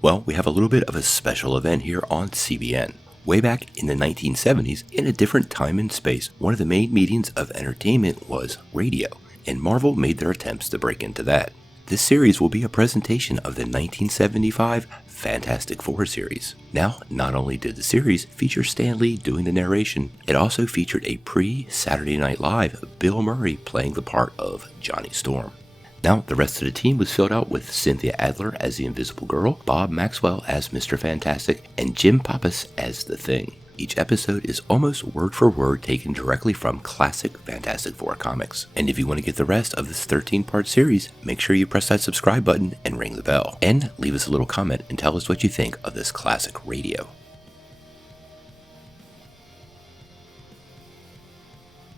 Well, we have a little bit of a special event here on CBN. Way back in the 1970s, in a different time and space, one of the main mediums of entertainment was radio, and Marvel made their attempts to break into that. This series will be a presentation of the 1975 Fantastic Four series. Now, not only did the series feature Stan Lee doing the narration, it also featured a pre-Saturday Night Live Bill Murray playing the part of Johnny Storm. Now, the rest of the team was filled out with Cynthia Adler as the Invisible Girl, Bob Maxwell as Mr. Fantastic, and Jim Pappas as the Thing. Each episode is almost word for word taken directly from classic Fantastic Four comics. And if you want to get the rest of this 13-part series, make sure you press that subscribe button and ring the bell. And leave us a little comment and tell us what you think of this classic radio.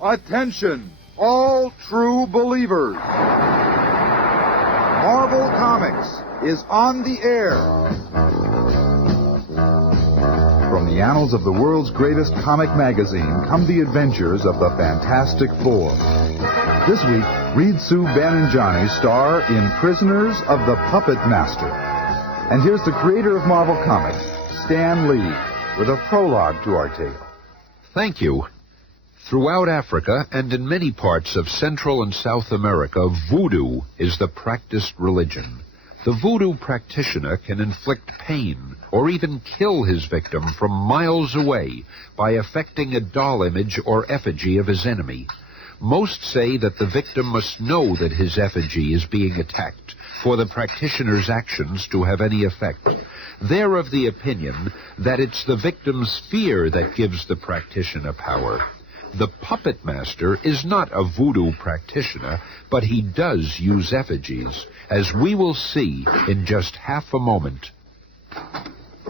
Attention, all true believers. Marvel Comics is on the air. From the annals of the world's greatest comic magazine come the adventures of the Fantastic Four. This week, Reed, Sue, Ben, and Johnny star in Prisoners of the Puppetmaster. And here's the creator of Marvel Comics, Stan Lee, with a prologue to our tale. Thank you. Throughout Africa and in many parts of Central and South America, voodoo is the practiced religion. The voodoo practitioner can inflict pain or even kill his victim from miles away by affecting a doll image or effigy of his enemy. Most say that the victim must know that his effigy is being attacked for the practitioner's actions to have any effect. They're of the opinion that it's the victim's fear that gives the practitioner power. The Puppetmaster is not a voodoo practitioner, but he does use effigies, as we will see in just half a moment.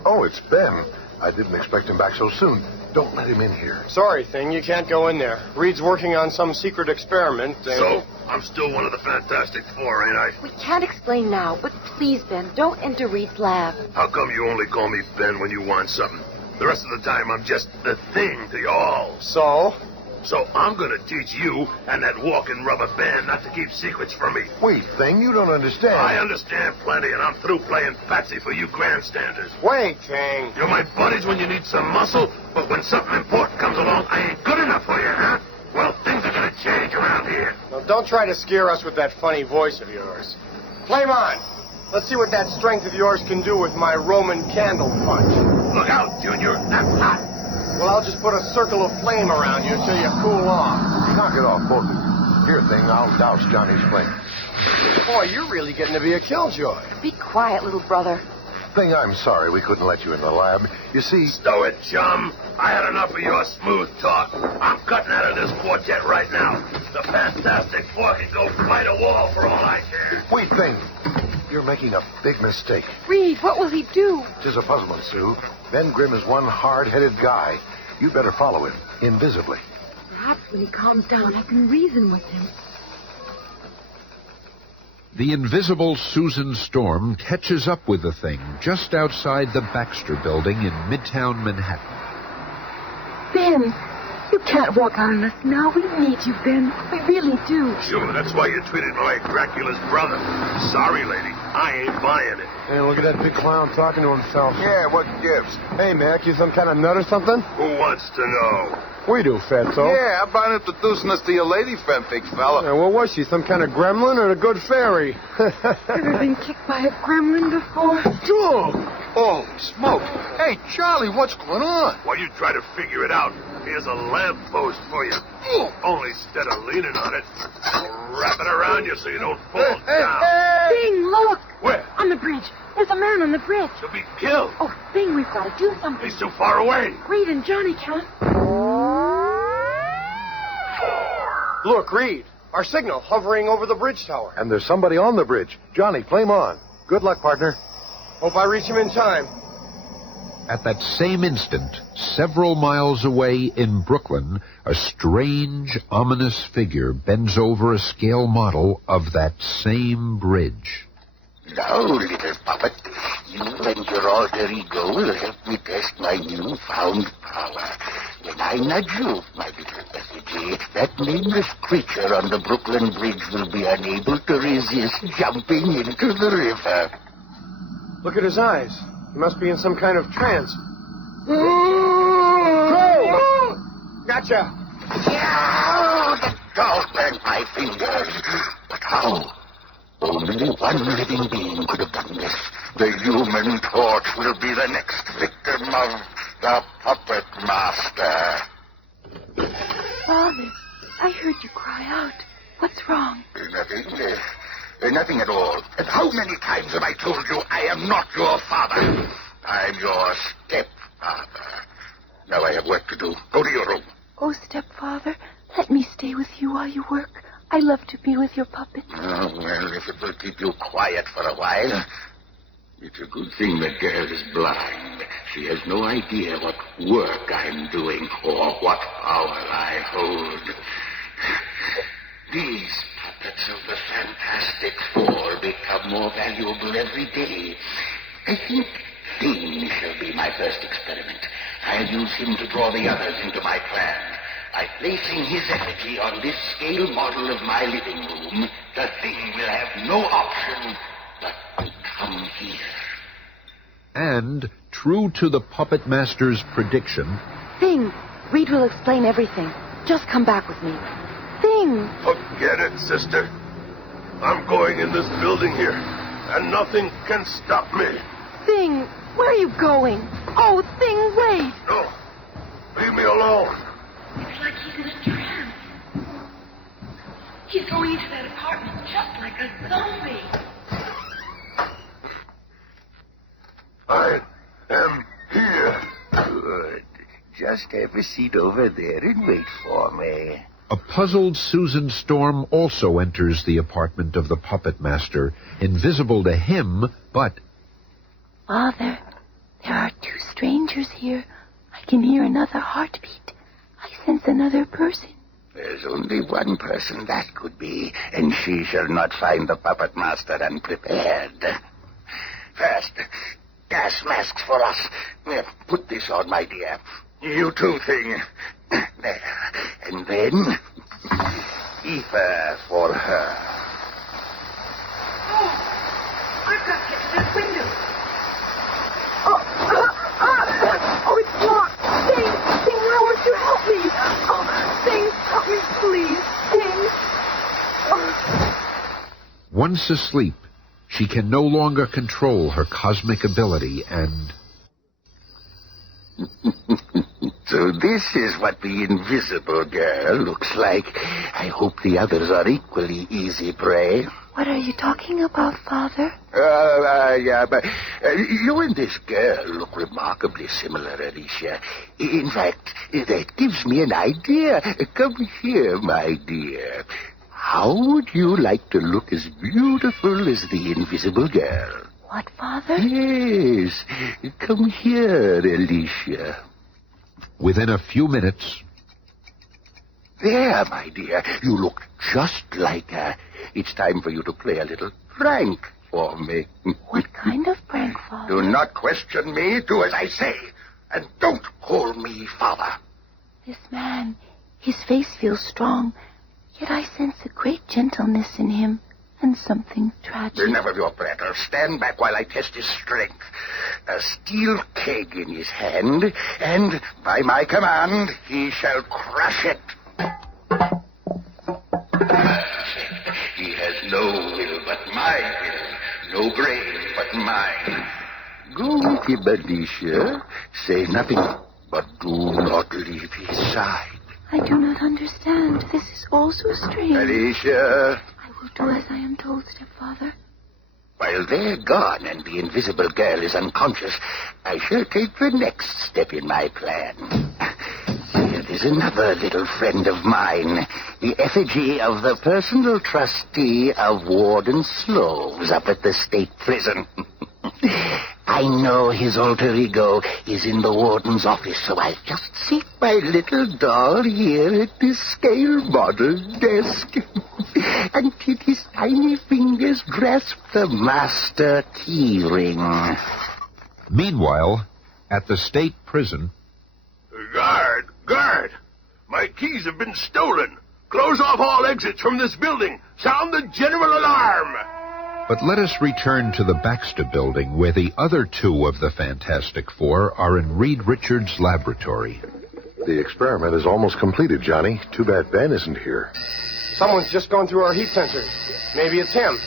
Oh, it's Ben. I didn't expect him back so soon. Don't let him in here. Sorry, Thing, you can't go in there. Reed's working on some secret experiment. So, I'm still one of the Fantastic Four, ain't I? We can't explain now, but please, Ben, don't enter Reed's lab. How come you only call me Ben when you want something? The rest of the time, I'm just the Thing to you all. So I'm going to teach you and that walking rubber band not to keep secrets from me. Wait, Thing, you don't understand. I understand plenty, and I'm through playing patsy for you grandstanders. Wait, Thing. You're my buddies when you need some muscle, but when something important comes along, I ain't good enough for you, huh? Well, things are going to change around here. Now, don't try to scare us with that funny voice of yours. Flame on. Let's see what that strength of yours can do with my Roman candle punch. Look out, Junior. That's hot. Well, I'll just put a circle of flame around you till you cool off. Knock it off, both of you. Here, Thing, I'll douse Johnny's flame. Boy, you're really getting to be a killjoy. Be quiet, little brother. Thing, I'm sorry we couldn't let you in the lab. You see... Stow it, chum. I had enough of your smooth talk. I'm cutting out of this quartet right now. The Fantastic Four can go fight a wall for all I care. Wait, Thing. You're making a big mistake. Reed, what will he do? Tis a puzzlement, Sue. Ben Grimm is one hard-headed guy. You'd better follow him, invisibly. Perhaps when he calms down, I can reason with him. The invisible Susan Storm catches up with the Thing just outside the Baxter Building in Midtown Manhattan. Ben, you can't walk out on us now. We need you, Ben. We really do. Sure, that's why you treated me like Dracula's brother. Sorry, lady. I ain't buying it. Hey, look at that big clown talking to himself. Yeah, what gives? Hey, Mac, you some kind of nut or something? Who wants to know? We do, Fatso. Yeah, how about introducing us to your lady friend, big fella? Yeah, what was she, some kind of gremlin or a good fairy? Ever been kicked by a gremlin before? Dog! Holy smoke! Hey, Charlie, what's going on? While you try to figure it out, here's a lamppost for you. Only instead of leaning on it, I'll wrap it around you so you don't fall down. Bing, look! Where? On the bridge. There's a man on the bridge. He'll be killed. Oh, Bing, we've got to do something. He's too far away. Reed and Johnny can't. Look, Reed, our signal hovering over the bridge tower. And there's somebody on the bridge. Johnny, flame on. Good luck, partner. Hope I reach him in time. At that same instant, several miles away in Brooklyn, a strange, ominous figure bends over a scale model of that same bridge. Now, little puppet, you and your alter ego will help me test my newfound power. When I nudge you, my little effigy, that nameless creature on the Brooklyn Bridge will be unable to resist jumping into the river. Look at his eyes. He must be in some kind of trance. Crow! Gotcha! Yeah, the doll burned my fingers. But how? Only one living being could have done this. The Human Torch will be the next victim of the Puppetmaster. Father, I heard you cry out. What's wrong? Nothing at all. And how many times have I told you I am not your father? I'm your stepfather. Now I have work to do. Go to your room. Oh, stepfather, let me stay with you while you work. I love to be with your puppet. Oh, well, if it will keep you quiet for a while. It's a good thing the girl is blind. She has no idea what work I'm doing or what power I hold. These puppets of the Fantastic Four become more valuable every day. I think Thing shall be my first experiment. I'll use him to draw the others into my plan. By placing his effigy on this scale model of my living room, the Thing will have no option but to come here. And, true to the Puppet Master's prediction... Thing, Reed will explain everything. Just come back with me. Thing! Forget it, sister. I'm going in this building here, and nothing can stop me. Thing, where are you going? Oh, Thing, wait! No, leave me alone. It's like he's in a trance. He's going into that apartment just like a zombie. I am here. Good. Just have a seat over there and wait for me. A puzzled Susan Storm also enters the apartment of the Puppet Master, invisible to him, but... Father, there are two strangers here. I can hear another heartbeat. I sense another person. There's only one person that could be, and she shall not find the Puppet Master unprepared. First, gas masks for us. Put this on, my dear. You too, Thing. There. And then, ether for her. Oh, I've got to get to this window. Oh, it's locked. Thing, why won't you help me? Oh, Thing, help me, please. Thing. Oh. Once asleep, she can no longer control her cosmic ability and... So this is what the invisible girl looks like. I hope the others are equally easy prey. What are you talking about, Father? Yeah, but you and this girl look remarkably similar, Alicia. In fact, that gives me an idea. Come here, my dear. How would you like to look as beautiful as the invisible girl? What, Father? Yes. Come here, Alicia. Within a few minutes... There, my dear. You look just like her. It's time for you to play a little prank for me. What kind of prank, Father? Do not question me. Do as I say. And don't call me Father. This man, his face feels strong, yet I sense a great gentleness in him. And something tragic. Never your prattle. Stand back while I test his strength. A steel keg in his hand, and by my command, he shall crush it. He has no will but my will, no brain but mine. Go with him, Alicia. Say nothing, but do not leave his side. I do not understand. This is all so strange. Alicia... I will do as I am told, stepfather. While they're gone and the invisible girl is unconscious, I shall take the next step in my plan. Here is another little friend of mine, the effigy of the personal trustee of Warden Sloves up at the state prison. I know his alter ego is in the warden's office, so I'll just seat my little doll here at this scale model desk. Until his tiny fingers grasp the master key ring. Meanwhile, at the state prison... Guard! My keys have been stolen. Close off all exits from this building. Sound the general alarm. But let us return to the Baxter building, where the other two of the Fantastic Four are in Reed Richards' laboratory. The experiment is almost completed, Johnny. Too bad Ben isn't here. Someone's just gone through our heat sensors. Maybe it's him.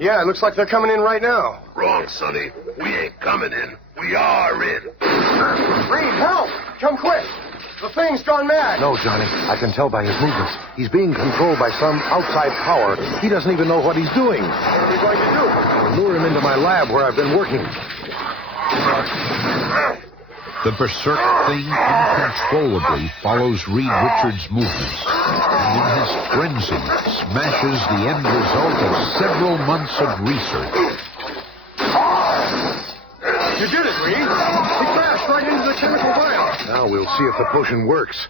Yeah, it looks like they're coming in right now. Wrong, Sonny. We ain't coming in. We are in. Reed, help! Come quick! The thing's gone mad. No, Johnny. I can tell by his movements. He's being controlled by some outside power. He doesn't even know what he's doing. What are we going to do? Lure him into my lab where I've been working. The berserk thing uncontrollably follows Reed Richards' movements, and in his frenzy smashes the end result of several months of research. You did it, Reed. He crashed right into the chemical vial. Now we'll see if the potion works.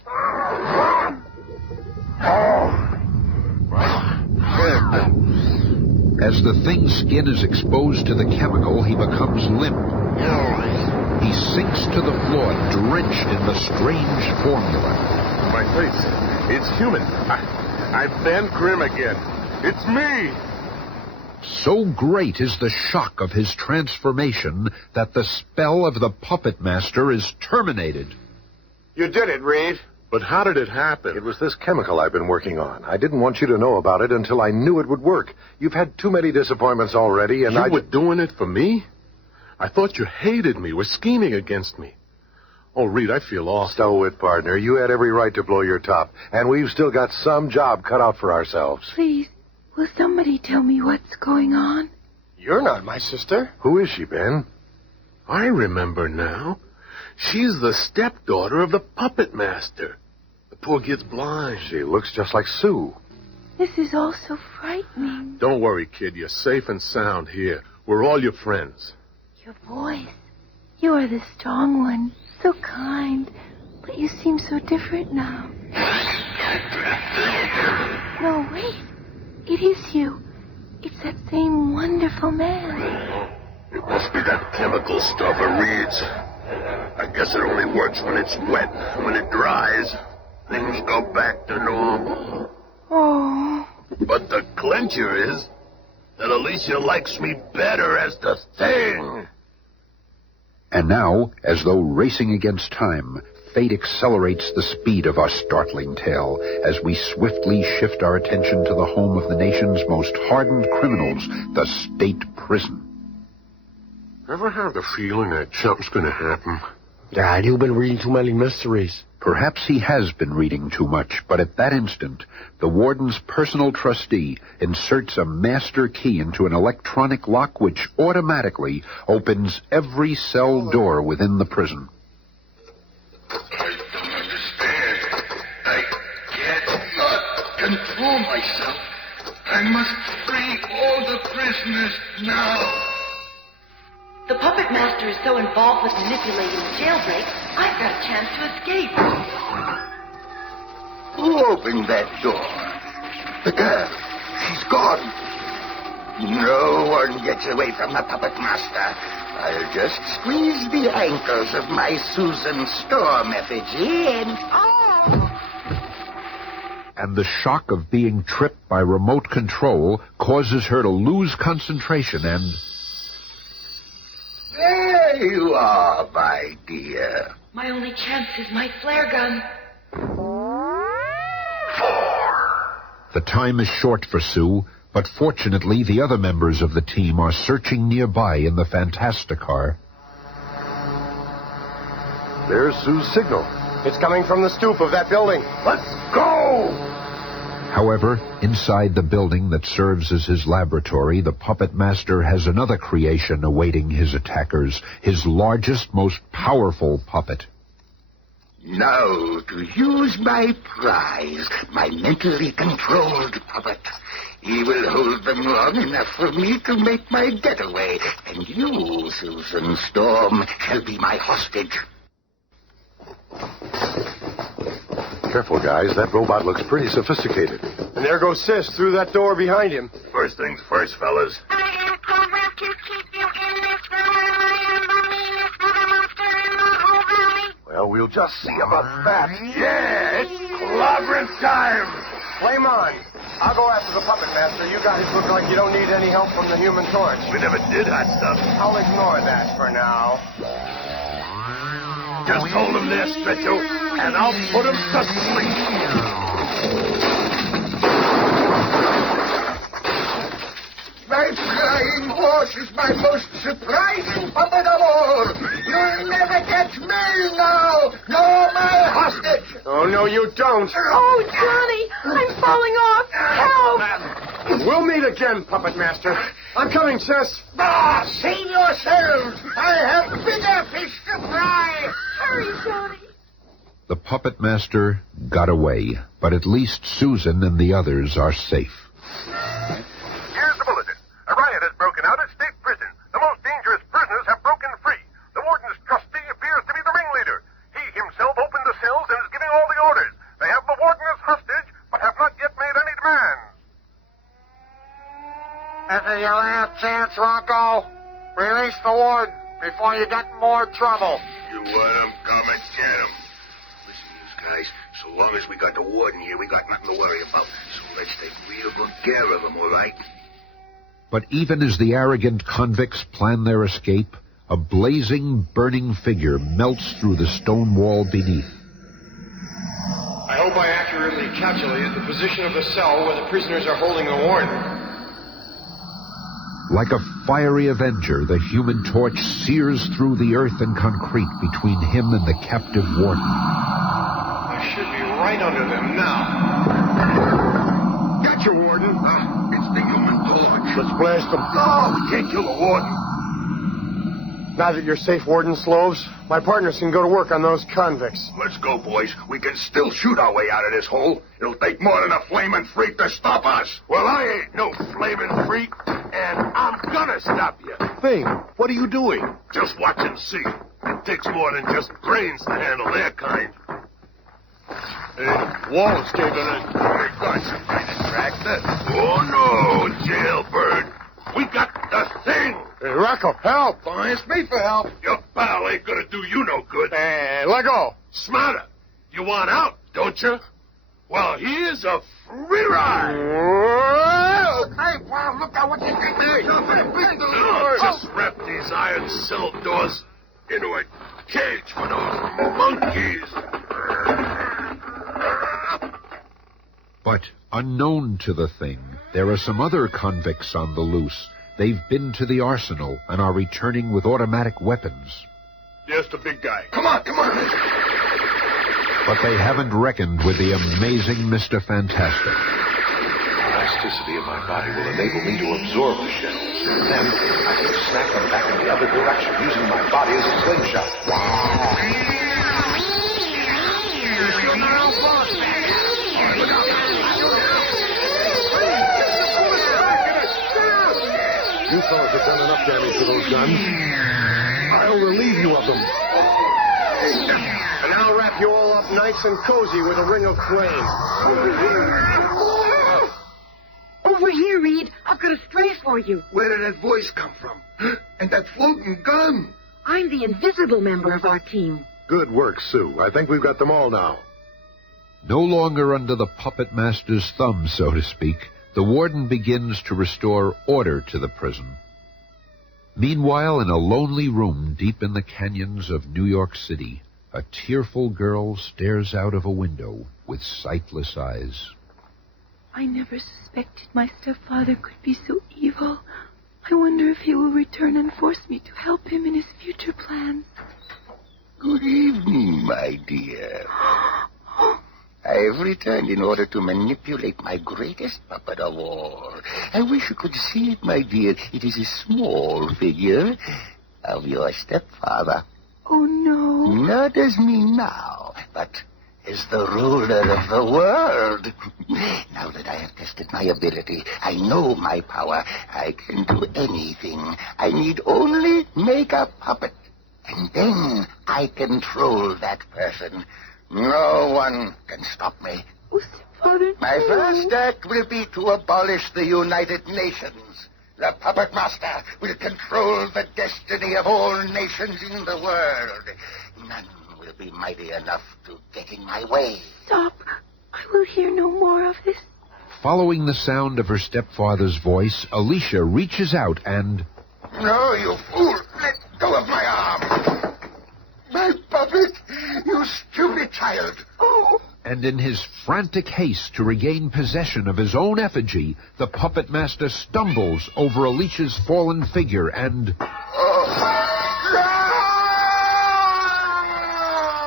As the thing's skin is exposed to the chemical, he becomes limp. He sinks to the floor, drenched in the strange formula. My face. It's human. I'm Ben Grimm again. It's me. So great is the shock of his transformation that the spell of the Puppetmaster is terminated. You did it, Reed. But how did it happen? It was this chemical I've been working on. I didn't want you to know about it until I knew it would work. You've had too many disappointments already, and You were doing it for me? I thought you hated me, were scheming against me. Oh, Reed, I feel awful. Stow it, partner. You had every right to blow your top. And we've still got some job cut out for ourselves. Please, will somebody tell me what's going on? You're not my sister. Who is she, Ben? I remember now. She's the stepdaughter of the Puppetmaster. The poor kid's blind. She looks just like Sue. This is all so frightening. Don't worry, kid. You're safe and sound here. We're all your friends. Your voice. You are the strong one. So kind. But you seem so different now. No, wait. It is you. It's that same wonderful man. It must be that chemical stuff of Reed's. I guess it only works when it's wet. When it dries, things go back to normal. Oh. But the clincher is that Alicia likes me better as the Thing. And now, as though racing against time, fate accelerates the speed of our startling tale as we swiftly shift our attention to the home of the nation's most hardened criminals, the state prison. Ever have the feeling that something's going to happen? Dad, you've been reading too many mysteries. Perhaps he has been reading too much, but at that instant, the warden's personal trustee inserts a master key into an electronic lock which automatically opens every cell door within the prison. I don't understand. I cannot control myself. I must free all the prisoners now. The Puppetmaster is so involved with manipulating the jailbreak, I've got a chance to escape. Who opened that door? The girl. She's gone. No one gets away from the Puppetmaster. I'll just squeeze the ankles of my Susan Storm effigy and... And the shock of being tripped by remote control causes her to lose concentration and... There you are, my dear. My only chance is my flare gun. The time is short for Sue, but fortunately the other members of the team are searching nearby in the Fantasticar. There's Sue's signal. It's coming from the stoop of that building. Let's go! However, inside the building that serves as his laboratory, the Puppetmaster has another creation awaiting his attackers, his largest, most powerful puppet. Now to use my prize, my mentally controlled puppet. He will hold them long enough for me to make my getaway, and you, Susan Storm, shall be my hostage. Careful, guys. That robot looks pretty sophisticated. And there goes Sis through that door behind him. First things first, fellas. I am programmed to keep you in this room, and I am the meanest little monster in the whole valley. Well, we'll just see about that. Yeah, it's clobbering time. Flame on. I'll go after the Puppet Master. You guys look like you don't need any help from the Human Torch. We never did hot stuff. I'll ignore that for now. Just hold him there, Stretcho, and I'll put him to sleep. My flying horse is my most surprising puppet of all. You'll never catch me now, nor my hostage. Oh, no, you don't. Oh, Johnny, I'm falling off. Help! We'll meet again, Puppet Master. I'm coming, sis. Ah, save yourselves. I have bigger fish to fry. Hurry, Johnny. The Puppet Master got away, but at least Susan and the others are safe. Here's the bulletin. A riot has broken out at State Prison. The most dangerous prisoners have broken free. The warden's trustee appears to be the ringleader. He himself opened the cells and is giving all the orders. They have the warden as hostage, but have not yet made any demands. This is your last chance, Rocco. Release the warden before you get in more trouble. You want him? Come and get him. Listen, you guys, so long as we got the warden here, we got nothing to worry about. So let's take real good care of him, all right? But even as the arrogant convicts plan their escape, a blazing, burning figure melts through the stone wall beneath. I hope I accurately calculated the position of the cell where the prisoners are holding the warden. Like a fiery avenger, the Human Torch sears through the earth and concrete between him and the captive warden. I should be right under them now. Got you, warden. It's the Human Torch. Let's blast them. No, we can't kill the warden. Now that you're safe, Warden Sloves, my partners can go to work on those convicts. Let's go, boys. We can still shoot our way out of this hole. It'll take more than a flaming freak to stop us. Well, I ain't no flaming freak, and I'm gonna stop you. Thing, what are you doing? Just watch and see. It takes more than just brains to handle their kind. Wall's caving in. We got some kind of tractor. Oh, no, jailbird. We got the thing. Hey, Rocco, help! Don't ask me for help. Your pal ain't gonna do you no good. Hey, let go. Smarter. You want out, don't you? Well, here's a free ride. Hey, pal, look out what you think there. Just wrap these iron cell doors into a cage for those monkeys. But unknown to the Thing, there are some other convicts on the loose. They've been to the arsenal and are returning with automatic weapons. There's the big guy. Come on. But they haven't reckoned with the amazing Mr. Fantastic. The elasticity of my body will enable me to absorb the shells. Then I can snap them back in the other direction using my body as a slingshot. You fellas have done enough damage to those guns. I'll relieve you of them. And I'll wrap you all up nice and cozy with a ring of flame. Over here, Reed. I've got a stray for you. Where did that voice come from? And that floating gun? I'm the invisible member of our team. Good work, Sue. I think we've got them all now. No longer under the Puppet Master's thumb, so to speak, the warden begins to restore order to the prison. Meanwhile, in a lonely room deep in the canyons of New York City, a tearful girl stares out of a window with sightless eyes. I never suspected my stepfather could be so evil. I wonder if he will return and force me to help him in his future plans. Good evening, my dear. I have returned in order to manipulate my greatest puppet of all. I wish you could see it, my dear. It is a small figure of your stepfather. Oh, no. Not as me now, but as the ruler of the world. Now that I have tested my ability, I know my power. I can do anything. I need only make a puppet. And then I control that person. No one can stop me. Oh, stepfather, my first act will be to abolish the United Nations. The Puppetmaster will control the destiny of all nations in the world. None will be mighty enough to get in my way. Stop. I will hear no more of this. Following the sound of her stepfather's voice, Alicia reaches out and... No, you fool! Let go of my arm! My puppet! You stupid child! Oh! And in his frantic haste to regain possession of his own effigy, the puppet master stumbles over Alicia's fallen figure and...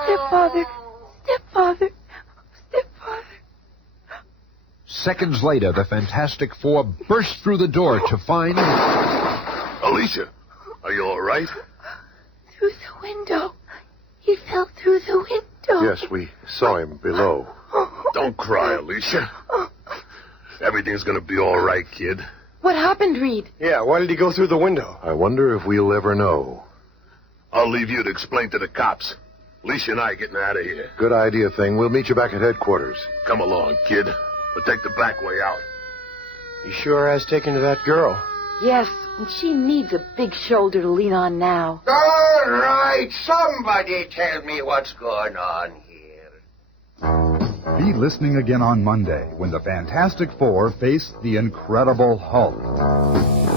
Stepfather! Stepfather! Stepfather! Seconds later, the Fantastic Four burst through the door to find... Alicia, are you all right? Through the window. He fell through the window. Yes, we saw him below. Don't cry, Alicia. Everything's gonna be all right, kid. What happened, Reed? Yeah, why did he go through the window? I wonder if we'll ever know. I'll leave you to explain to the cops. Alicia and I are getting out of here. Good idea, Thing. We'll meet you back at headquarters. Come along, kid. We'll take the back way out. He sure has taken to that girl. Yes, and she needs a big shoulder to lean on now. All right, somebody tell me what's going on here. Be listening again on Monday when the Fantastic Four face the Incredible Hulk.